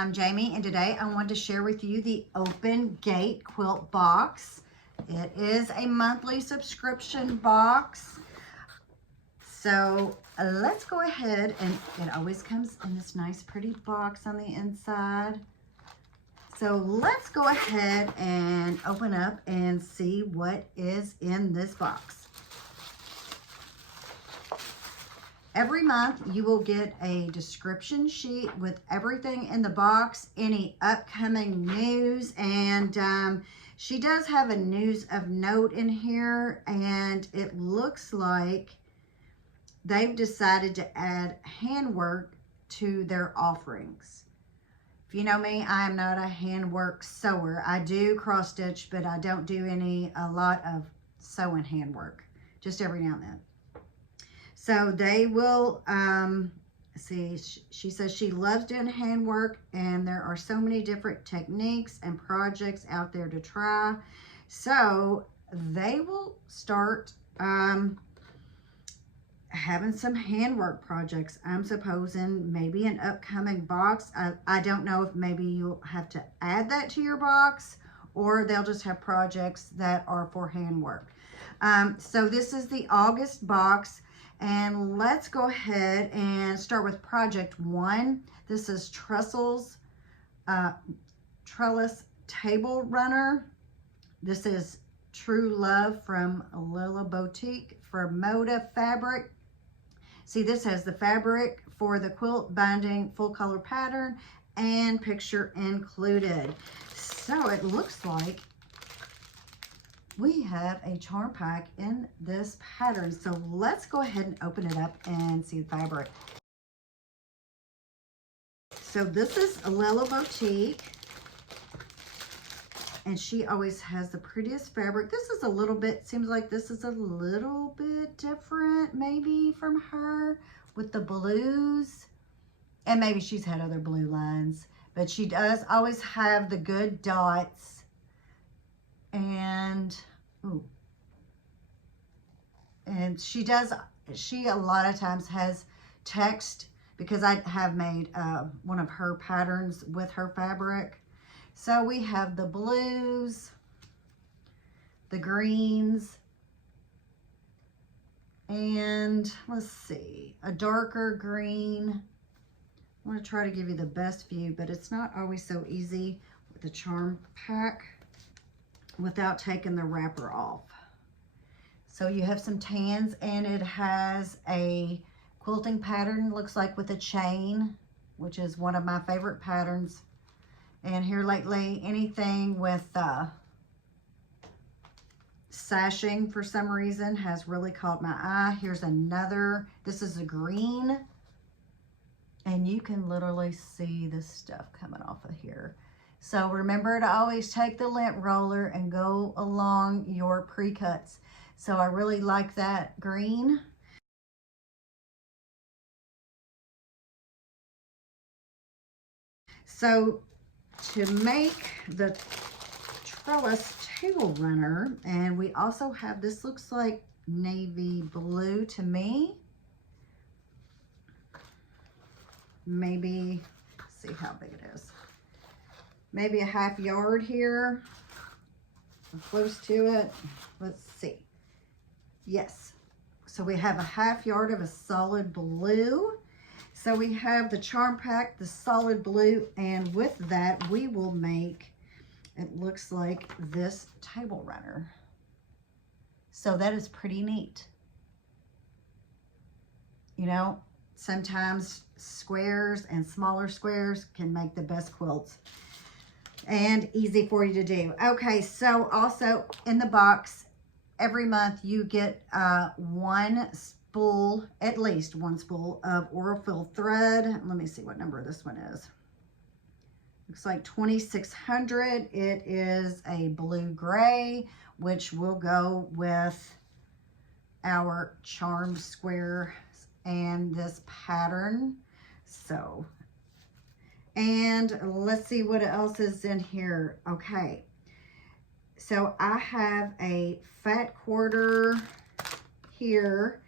I'm Jamie, and today I wanted to share with you the Open Gate quilt box. It is a monthly subscription box. So let's go ahead, and it always comes in this nice pretty box on the inside. So let's go ahead and open up and see what is in this box. Every month you will get a description sheet with everything in the box, any upcoming news, and she does have a news of note in here, and it looks like they've decided to add handwork to their offerings. If you know me, I am not a handwork sewer. I do cross stitch, but I don't do a lot of sewing handwork, just every now and then. So they will, see, she says she loves doing handwork, and there are so many different techniques and projects out there to try. So they will start having some handwork projects. I'm supposing maybe an upcoming box. I don't know if maybe you'll have to add that to your box, or they'll just have projects that are for handwork. So this is the August box. And let's go ahead and start with project 1. This is Trellis Table Runner. This is True Love from Lila Boutique for Moda fabric. See, this has the fabric for the quilt binding, full color pattern, and picture included. So it looks like we have a charm pack in this pattern. So let's go ahead and open it up and see the fabric. So this is Lila Boutique, and she always has the prettiest fabric. This is a little bit, seems like this is a little bit different maybe from her with the blues, and maybe she's had other blue lines, but she does always have the good dots. And ooh, and she a lot of times has text, because I have made one of her patterns with her fabric. So we have the blues, the greens, and let's see, a darker green. I want to try to give you the best view, but it's not always so easy with the charm pack without taking the wrapper off. So you have some tans, and it has a quilting pattern, looks like, with a chain, which is one of my favorite patterns. And here lately, anything with sashing for some reason has really caught my eye. Here's another, this is a green, and you can literally see the stuff coming off of here. So remember to always take the lint roller and go along your pre-cuts. So I really like that green. So to make the Trellis Table Runner, and we also have, this looks like navy blue to me. Maybe, let's see how big it is. Maybe a ½ yard here, close to it. Let's see. Yes. So we have a ½ yard of a solid blue. So we have the charm pack, the solid blue, and with that we will make, it looks like, this table runner. So that is pretty neat. You know, sometimes squares and smaller squares can make the best quilts, and easy for you to do. Okay, so also in the box, every month you get one spool, at least one spool of Aurifil thread. Let me see what number this one is. Looks like 2600. It is a blue gray, which will go with our charm square and this pattern. So, and let's see what else is in here. Okay, so I have a fat quarter here,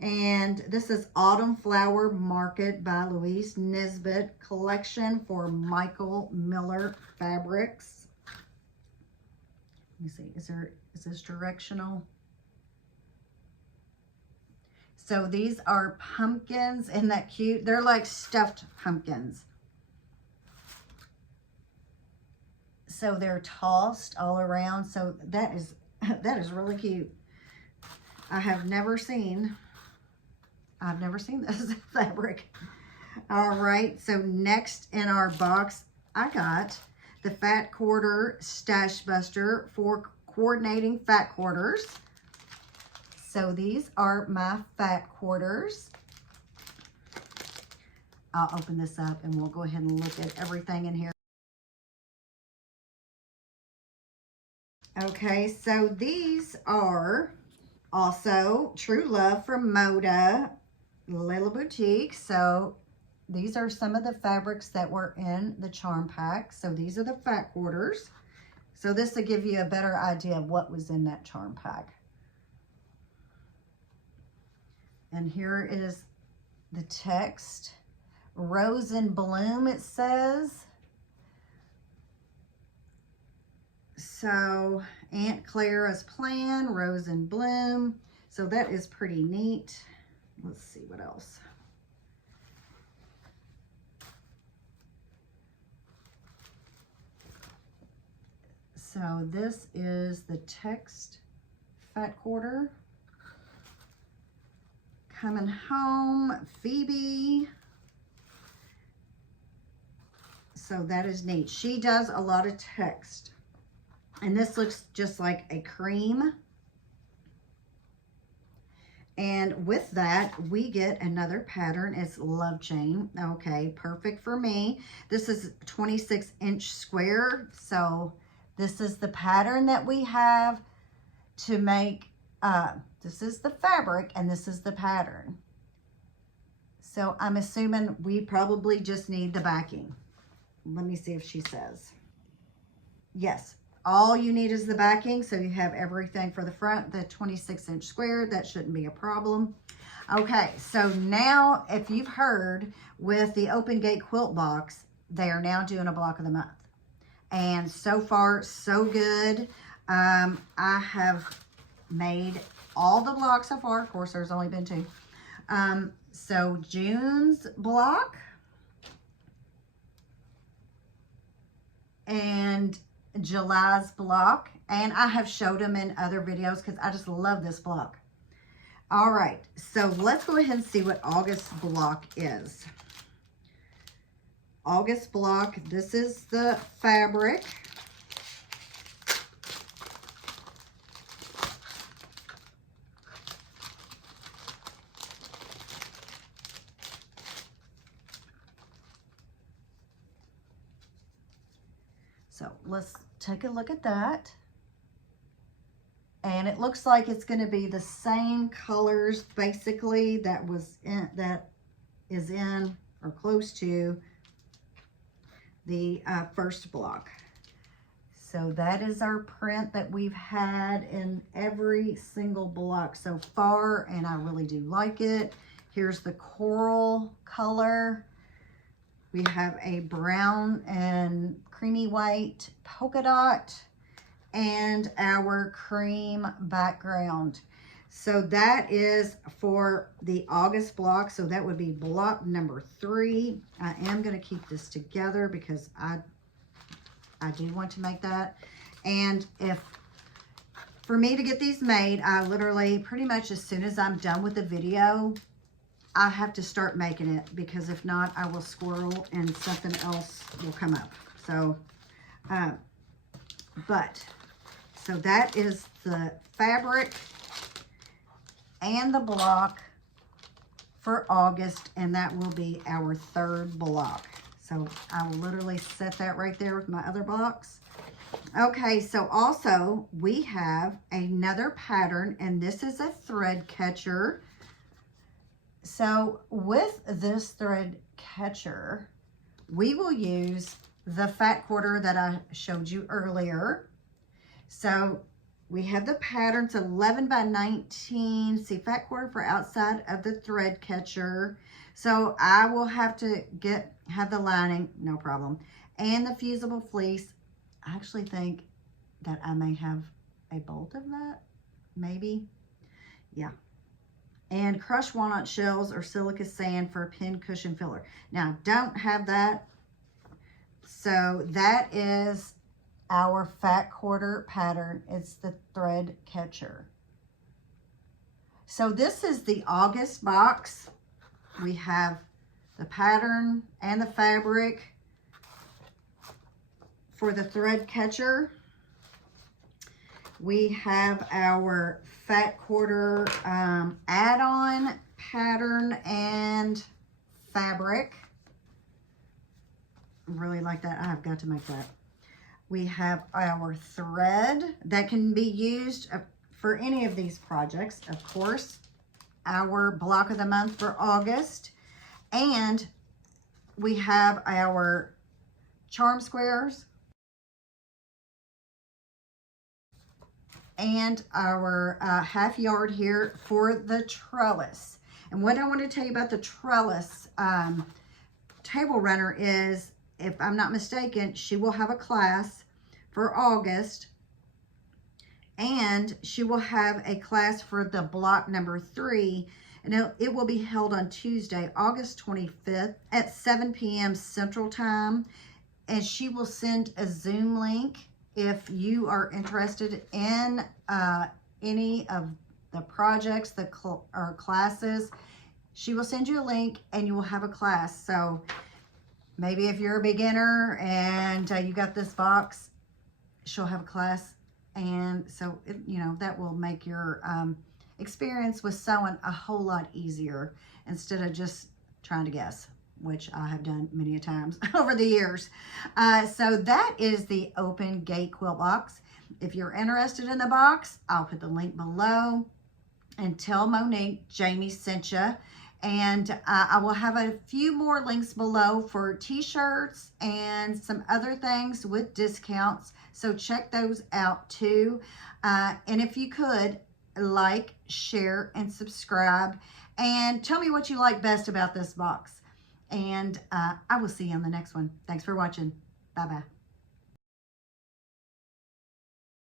And this is Autumn Flower Market by Louise Nisbet collection for Michael Miller Fabrics. Let me see, is this directional? So these are pumpkins. Isn't that cute? They're like stuffed pumpkins. So they're tossed all around. So that is really cute. I've never seen this fabric. All right, so next in our box, I got the Fat Quarter Stash Buster for coordinating fat quarters. So these are my fat quarters. I'll open this up and we'll go ahead and look at everything in here. Okay, so these are also True Love from Moda Little Boutique. So these are some of the fabrics that were in the charm pack. So these are the fat quarters. So this will give you a better idea of what was in that charm pack. And here is the text. Rose and Bloom, it says. So Aunt Clara's plan, Rose and Bloom. So that is pretty neat. Let's see what else. So this is the text fat quarter. Coming home, Phoebe. So that is neat. She does a lot of text. And this looks just like a cream. And with that, we get another pattern. It's Love Chain. Okay, perfect for me. This is 26-inch square. So this is the pattern that we have to make. This is the fabric and this is the pattern. So I'm assuming we probably just need the backing. Let me see if she says. Yes. All you need is the backing, so you have everything for the front, the 26-inch square. That shouldn't be a problem. Okay, so now if you've heard with the Open Gate Quilt Box, they are now doing a block of the month. And so far, so good. I have made all the blocks so far. Of course, there's only been 2. So June's block and July's block, and I have showed them in other videos because I just love this block. All right, so let's go ahead and see what August block is. August block, this is the fabric. So let's take a look at that. And it looks like it's going to be the same colors basically that is in or close to the first block. So that is our print that we've had in every single block so far, and I really do like it. Here's the coral color. We have a brown and creamy white polka dot and our cream background. So that is for the August block. So that would be block number 3. I am going to keep this together because I do want to make that. And for me to get these made, I literally pretty much as soon as I'm done with the video, I have to start making it, because if not, I will squirrel and something else will come up. So, so that is the fabric and the block for August, and that will be our 3rd block. So I will literally set that right there with my other blocks. Okay, so also we have another pattern, and this is a thread catcher. So with this thread catcher, we will use the fat quarter that I showed you earlier. So We have the patterns 11 by 19. See, fat quarter for outside of the thread catcher. So I will have to have the lining, no problem. And the fusible fleece. I actually think that I may have a bolt of that, maybe. Yeah. And crushed walnut shells or silica sand for a pin cushion filler. Now, don't have that. So that is our fat quarter pattern. It's the thread catcher. So this is the August box. We have the pattern and the fabric for the thread catcher. We have our fat quarter add-on pattern and fabric. I really like that. I've got to make that. We have our thread that can be used for any of these projects, of course. Our block of the month for August. And we have our charm squares and our half yard here for the trellis. And what I want to tell you about the trellis table runner is, if I'm not mistaken, she will have a class for August, and she will have a class for the block number 3, and it will be held on Tuesday, August 25th at 7 p.m. Central Time, and she will send a Zoom link if you are interested in any of the projects, or classes. She will send you a link and you will have a class. So maybe if you're a beginner and you got this box, she'll have a class. And so, that will make your experience with sewing a whole lot easier instead of just trying to guess, which I have done many a times over the years. So that is the Open Gate quilt box. If you're interested in the box, I'll put the link below, and tell Monique Jamie sent you. And I will have a few more links below for t-shirts and some other things with discounts. So check those out too. And if you could, like, share, and subscribe. And tell me what you like best about this box. And I will see you on the next one. Thanks for watching. Bye-bye.